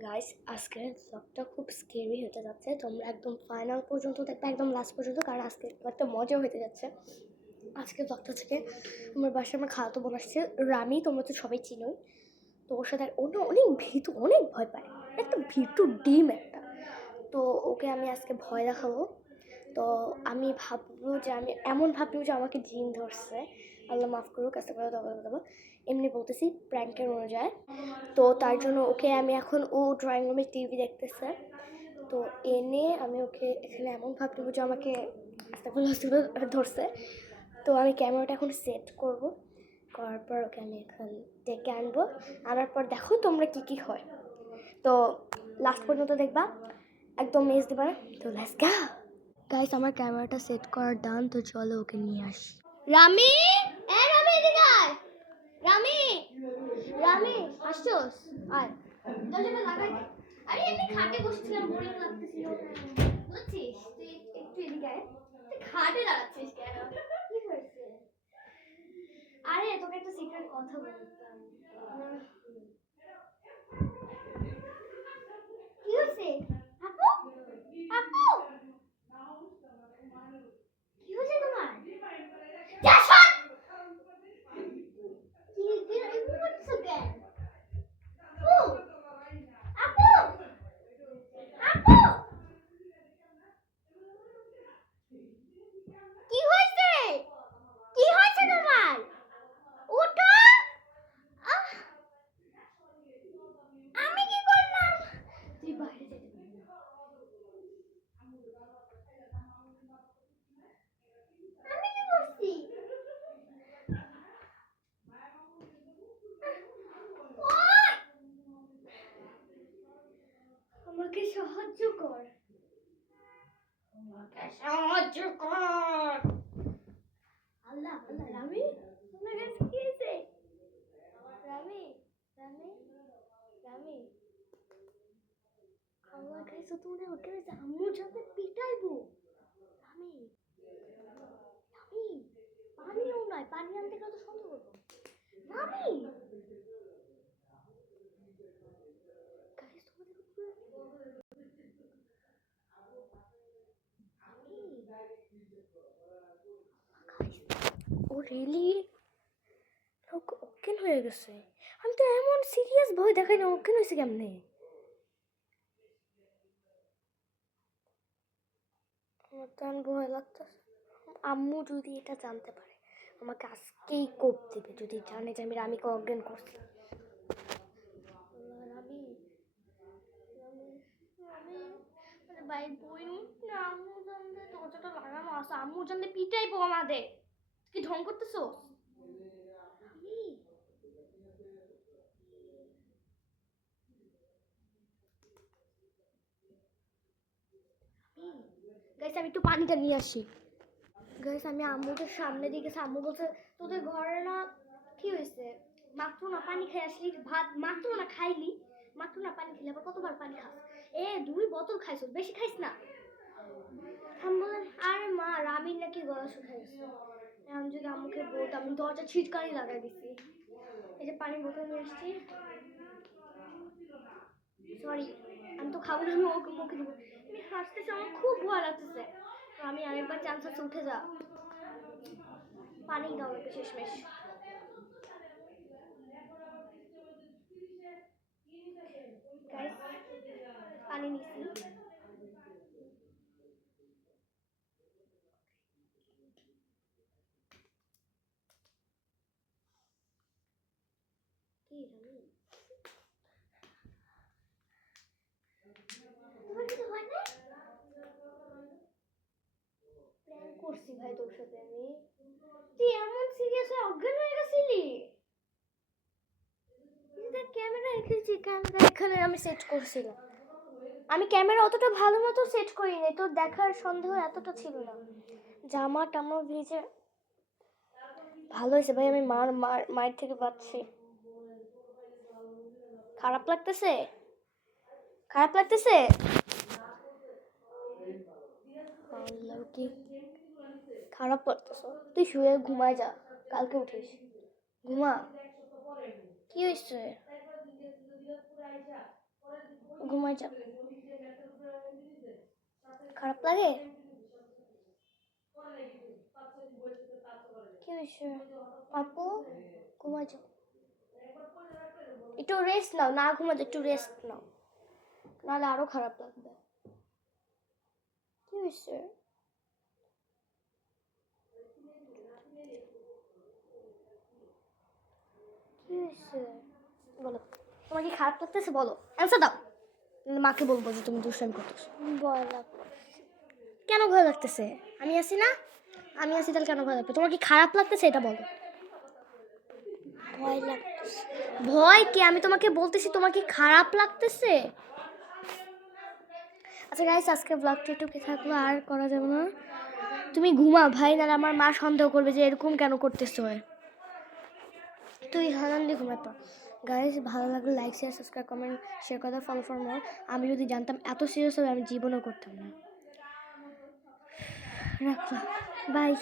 Guys, আজকের ব্লগটা খুব স্কেরি হতে যাচ্ছে। তোমরা একদম ফাইনাল পর্যন্ত দেখবে, একদম লাস্ট পর্যন্ত, কারণ আজকে একটা মজা হতে যাচ্ছে। আজকের ব্লগটা থেকে আমার বাসায় আমার খালাতো বোন আসছে, রামি। তোমরা তো সবাই চিনোই। তো ওর সাথে ও না অনেক ভীতু, অনেক ভয় পায়, একটা ভীতু ডিম একটা। তো ওকে আমি আজকে ভয় দেখাবো। তো আমি ভাববো যে আমি এমন ভাববো যে আমাকে জিন ধরছে। আল্লাহ মাফ করুক, কাছে করে দেবো। এমনি বলতেছি প্র্যাঙ্কের অনুযায়ী। তো তার জন্য ওকে আমি এখন, ও ড্রয়িং রুমে টিভি দেখতেছে, তো এনে আমি ওকে এখানে এমন ভাবতেবো যে আমাকে ধরছে। তো আমি ক্যামেরাটা এখন সেট করব, করার পর ওকে আমি এখন ডেকে আনবো। আনার পর দেখো তোমরা কি কি হয়। তো লাস্ট পর্যন্ত দেখবা, একদম মিস দিবা না। তো লেটস গো গাইস, আমার ক্যামেরাটা সেট করার ডান। তো চলো ওকে নিয়ে আসি। রামি, এ রামি এদিকে আয়। রামি, রামি আসছোস? আয়, দরজাটা লাগাই দে। আরে এমনি খাটে বসেছিলাম, বোরিং লাগতেছিল, বুঝছিস? তুই একটু এদিকে আয়। তুই খাটে দাঁড়াচ্ছিস কেন? কি হয়েছে? আরে তোকে একটা সিক্রেট কথা বলতাম। কি হয়েছে? আপু, আপু, কি হয়েছে তোমার? যা সর। কি এরকম করতেছো কেন? আপু, আপু, আপু, কি হয়েছে? কি হয়েছে তোমার? ওঠো। আহ, আমি কি করলাম? তুই বাইরে যেতে পারবি না। আমি কি করছি? ওই, আমাকে সাহায্য কর, আমাকে সাহায্য কর। আল্লাহ আল্লাহ, রামি, আমার কাছে কি হয়েছে? রামি, রামি, রামি, আমার কাছে তো মনে ওকে আম্মুর সাথে পিটাইবো। রামি, রামি, পানিও নয়, পানি আনতে গেলে তো সন্দেহ করবো। রামি, গাইস তোমাদের ও রিয়েলি অজ্ঞান হয়ে গেছে। আমি তো এমন সিরিয়াস ভয় দেখাই না, অজ্ঞান হয়েছে কেমনে? আমার তো এখন ভয় লাগতেছে। আম্মু যদি এটা জানতে পারে, আমাকে আজকেই কোপ দেবে, যদি জানে যে আমি রামিকে অজ্ঞান করছি। রামি, রামি, রামি, মানে ভাই বই না, আম্মু জানলে দরজাটা লাগানো আছে, আম্মু জানলে পিটাইবো আমাদের। কি ঢং করতেছো? রামি, গাইস আমি একটু পানিটা নিয়ে আসি। গাইস আমি আম্মুকে সামনে দিয়ে গেছি, আম্মু বলছে তোদের ঘরে না কি হয়েছে, মাত্র না পানি খেয়ে আসলি, ভাত মাত্র না খাইলি, মাত্র না পানি খেলি, আবার কতবার পানি খাস? 2 বোতল খাইছ, বেশি খাইস না। আমি বললাম আরে মা, রামির নাকি গলা শুকাই গেছে। আমি যদি আম্মুকে বলতাম, আমি দরজা ছিটকারি লাগাই দিছি। এই যে পানির বোতল নিয়ে আসছি। সরি, আমি তো খাবো না, আমি ওকে মুখে দিব। আমি হাসতেছি, আমার খুব ভয় লাগতেছে। আমি আরেকবার চান্স আছে, উঠে যা। পানি দাও একটু শেষমেশ। গাইস পানি নিছি। কি রামি, তোমার কিছু হয় না? প্র্যাঙ্ক করছি ভাই তোর সাথে আমি। তুই এমন সিরিয়াস হয়ে অজ্ঞান হয়ে গেছিলি? দেখ ক্যামেরা রেখেছি, ক্যামেরা এখানে আমি সেট করছিলাম। আমি ক্যামেরা অতটা ভালো মতো সেট করিনি, তোর দেখার সন্দেহ এতটা ছিল না। জামা টামা ভিজে। ভালো হয়েছে ভাই, আমি মায়ের থেকে বাঁচছি। খারাপ লাগতেছে? খারাপ লাগতেছে? আল্লাহ, কি খারাপ লাগতেছে? তুই শুয়ে ঘুমায় যা, কালকে উঠিস। ঘুমা। কি হয়েছে? ঘুমাই যা। খারাপ লাগে? কি হয়েছে আপু? ঘুমাই যাও, একটু রেস্ট নাও, না ঘুমাতে একটু রেস্ট নাও, নাহলে আরো খারাপ লাগবে। কি হয়েছে? কি হয়েছে বলো, তোমার কি খারাপ লাগতেছে? বলো, অ্যান্সার দাও, নাহলে মাকে বলবো যে তুমি দুষ্টামি করতেছো। ভয় লাগতেছে। কেন ভয় লাগতেছে? আমি আছি না? আমি আছি, তাহলে কেন ভয় লাগবে? তোমার কি খারাপ লাগতেছে এটা বলো। ভয় লাগতেছে। ভয় কি? আমি তোমাকে বলতেছি তোমার কি খারাপ লাগতেছে? আচ্ছা গাইস, আজকে ব্লগটা একটু কি থাকলো, আর করা যাবে না। তুমি ঘুমাও ভাই, নাহলে আমার মা সন্দেহ করবে যে এরকম কেন করতেছো। তুই হারান্দি ঘুমাই পর। গাইস, ভালো লাগলে like share subscribe comment share করে দাও, ফলো ফর মোর। আমি যদি জানতাম এত সিরিয়াস হবে আমি জীবনও করতাম না। রাখলাম, বাই।